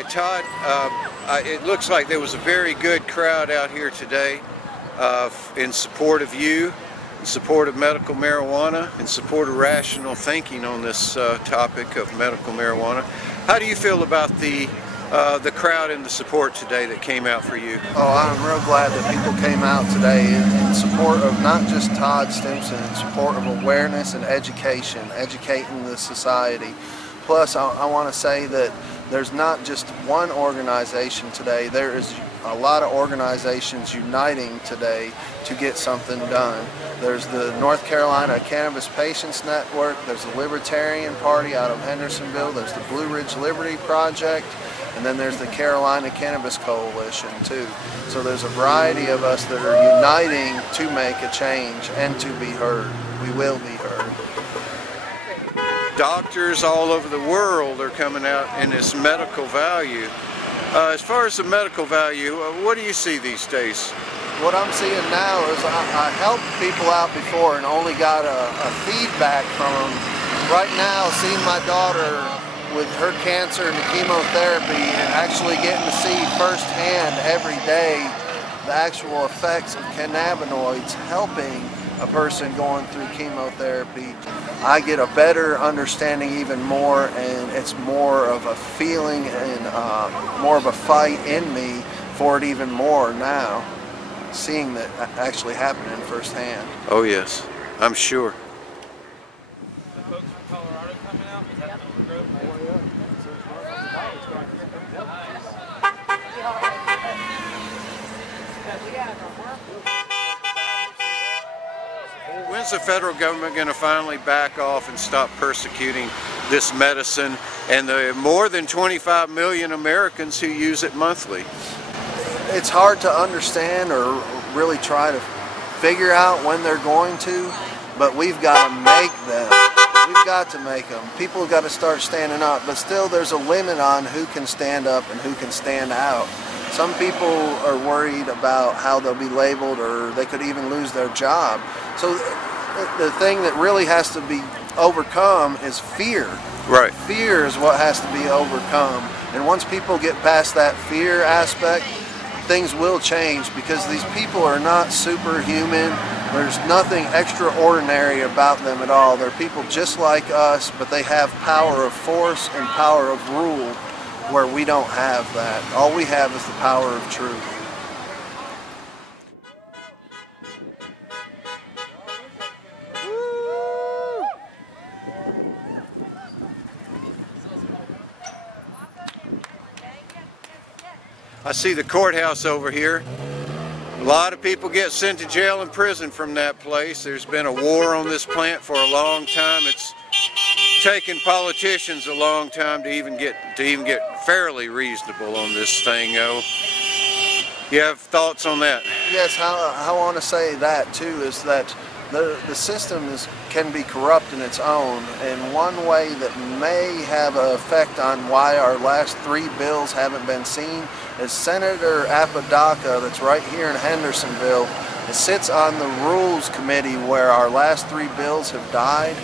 All right, Todd, it looks like there was a very good crowd out here today in support of you, in support of medical marijuana, in support of rational thinking on this topic of medical marijuana. How do you feel about the crowd and the support today that came out for you? Oh, I'm real glad that people came out today in support of not just Todd Stimson, in support of awareness and education, educating the society. Plus, I want to say that there's not just one organization today, there is a lot of organizations uniting today to get something done. There's the North Carolina Cannabis Patients Network, there's the Libertarian Party out of Hendersonville, there's the Blue Ridge Liberty Project, and then there's the Carolina Cannabis Coalition too. So there's a variety of us that are uniting to make a change and to be heard. We will be heard. Doctors all over the world are coming out in this medical value. As far as the medical value, what do you see these days? What I'm seeing now is I helped people out before and only got a feedback from them. Right now, seeing my daughter with her cancer and the chemotherapy and actually getting to see firsthand every day the actual effects of cannabinoids helping a person going through chemotherapy, I get a better understanding even more, and it's more of a feeling and more of a fight in me for it even more now, seeing that actually happening firsthand. Oh yes, I'm sure. The folks from Colorado coming out, is that the road? When's the federal government going to finally back off and stop persecuting this medicine and the more than 25 million Americans who use it monthly? It's hard to understand or really try to figure out when they're going to, but we've got to make them. We've got to make them. People have got to start standing up, but still there's a limit on who can stand up and who can stand out. Some people are worried about how they'll be labeled, or they could even lose their job. So the thing that really has to be overcome is fear. Right. Fear is what has to be overcome. And once people get past that fear aspect, things will change, because these people are not superhuman. There's nothing extraordinary about them at all. They're people just like us, but they have power of force and power of rule, where we don't have that. All we have is the power of truth. I see the courthouse over here. A lot of people get sent to jail and prison from that place. There's been a war on this plant for a long time. It's taken politicians a long time to even get fairly reasonable on this thing. You have thoughts on that? Yes, I want to say that too, is that the system can be corrupt in its own, and one way that may have an effect on why our last 3 bills haven't been seen is Senator Apodaca, that's right here in Hendersonville. It sits on the Rules Committee where our last 3 bills have died.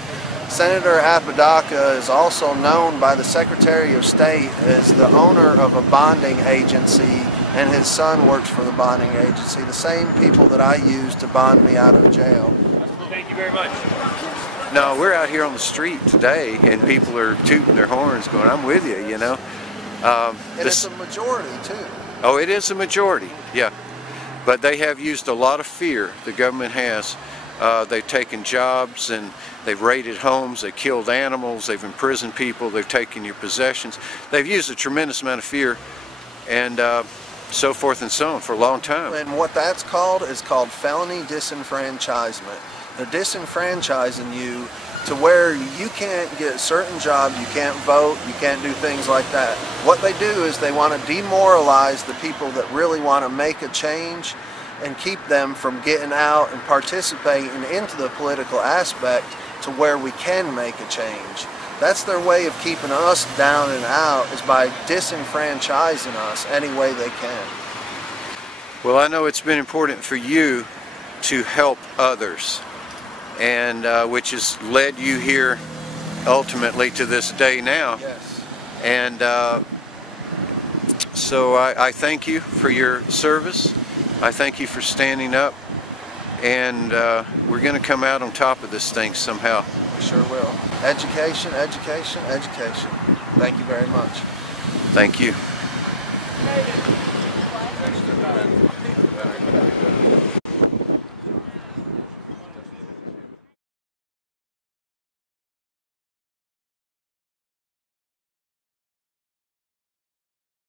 Senator Apodaca is also known by the Secretary of State as the owner of a bonding agency, and his son works for the bonding agency, the same people that I use to bond me out of jail. Thank you very much. No, we're out here on the street today, and people are tooting their horns going, I'm with you, you know. And it's a majority too. Oh, it is a majority, yeah. But they have used a lot of fear, the government has. They've taken jobs and they've raided homes, they've killed animals, they've imprisoned people, they've taken your possessions. They've used a tremendous amount of fear and so forth and so on for a long time. And what that's called is called felony disenfranchisement. They're disenfranchising you to where you can't get a certain job, you can't vote, you can't do things like that. What they do is they want to demoralize the people that really want to make a change and keep them from getting out and participating into the political aspect to where we can make a change. That's their way of keeping us down and out, is by disenfranchising us any way they can. Well, I know it's been important for you to help others, and which has led you here ultimately to this day now. Yes. And So I thank you for your service. I thank you for standing up, and we're going to come out on top of this thing somehow. We sure will. Education, education, education. Thank you very much. Thank you.